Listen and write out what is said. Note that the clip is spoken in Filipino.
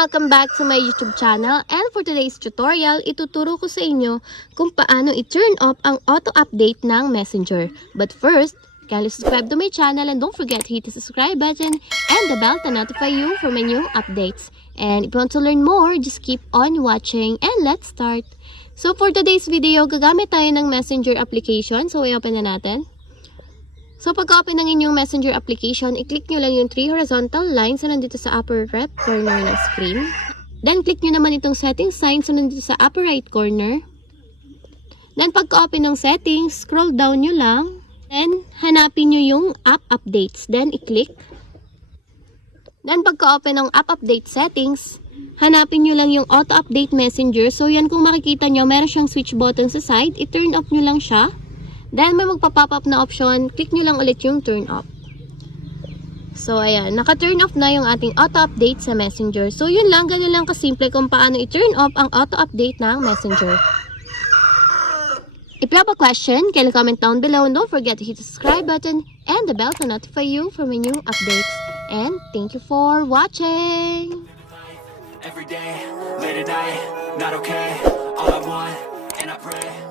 welcome back to my YouTube channel, and for today's tutorial, ituturo ko sa inyo kung paano i-turn off ang auto-update ng Messenger. But first, kindly subscribe to my channel and don't forget to hit the subscribe button and the bell to notify you for my new updates. And if you want to learn more, just keep on watching and let's start. So for today's video, gagamit tayo ng Messenger application. So i-open na natin. So, pag-open ng inyong Messenger application, i-click nyo lang yung 3 horizontal lines na nandito sa upper left corner ng screen. Then, click nyo naman itong settings sign na nandito sa upper right corner. Then, pagka-open ng settings, scroll down nyo lang. Then, hanapin nyo yung app updates. Then, i-click. Then, pagka-open ng app update settings, hanapin nyo lang yung auto-update messenger. So, yan kung makikita nyo, meron siyang switch button sa side. I-turn off nyo lang siya. Then, may magpa-pop up na option, click nyo lang ulit yung turn off. So, ayan, naka-turn off na yung ating auto-update sa Messenger. So, yun lang, ganyan lang kasimple kung paano i-turn off ang auto-update ng Messenger. If you have a question, kindly comment down below and don't forget to hit the subscribe button and the bell to notify you for my new updates. And thank you for watching! Every day, late at night, not okay. All I want, and I pray